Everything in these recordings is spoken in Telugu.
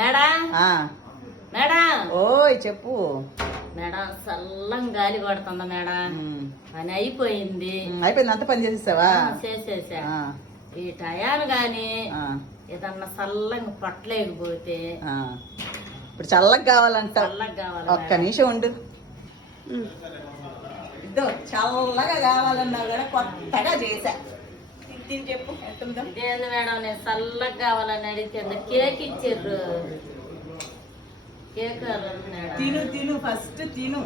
మేడా? మేడా? ఓయ్ చెప్పు. మేడం చల్లం గాలి కొడుతుందా మేడం. పని అయిపోయింది. అయిపోయింది. అంత పని చేసేసావా? చేసేసా. ఈ టయాలు గాని ఏదన్నా చల్లంగా పట్టలేకపోతే. ఇప్పుడు చల్లగా కావాలంట. చల్లగా కావాలి ఒక్క. నిమిషం ఉండు. ఇదో చల్లగా కావాలన్నా కూడా కొత్తగా చేసా. తిని తిని చెప్పు ఇదేంది మేడం నేను చల్లగా కావాలని అడిగితే కేక్ ఇచ్చారు? కేక్ తిను తిను ఫస్ట్ తిను.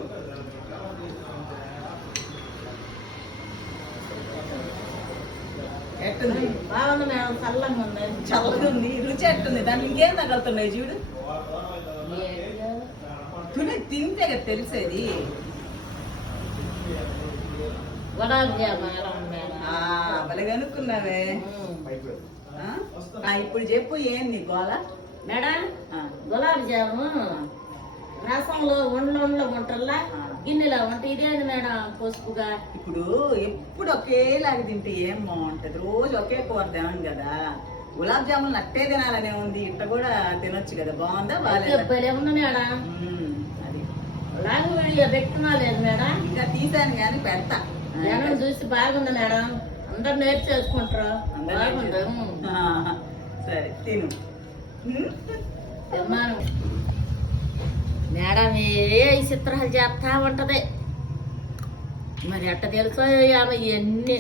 ఎట్టుంది? బాగుంది మేడం చల్లంగా ఉంది. చల్లగా ఉంది. రుచి ఎట్టుంది? దాంట్లో ఇంకేం తగులుతున్నాయి చూడు. తిని తింటే కదా తెలిసేది. ఆ, ఇప్పుడు చెప్పు ఏం నీ గోల? మేడం గులాబ్ జాము రసంలో ఒండ్లు ఒండ్లు ఉంటల్లా గిన్నెలో ఉంటే ఇదేంది మేడం పసుపుగా? ఇప్పుడు ఎప్పుడు ఒకేలాగా తింటే ఏం బాగుంటది రోజు ఒకే కూర తినం కదా. గులాబ్ జామున్ అట్టే తినాలనే ఉంది. ఇట్ట కూడా తినొచ్చు కదా. బాగుందా? బాగాలేదా? ఉంది మేడం. అది. లాగు వీడియో పెట్టుకున్నా లేదు మేడం? ఇంకా తీసాను కానీ పెడతా. జనం చూసి బాగుంది మేడం. అందరు నేర్చేసుకుంటారు అందరూ బాగుంది. సరే తిను? తిన్నాను. మేడం ఏ చిత్రాలు చేస్తా ఉంటది. మరి ఎట్ట తెలుసో ఆమె ఇవన్నీ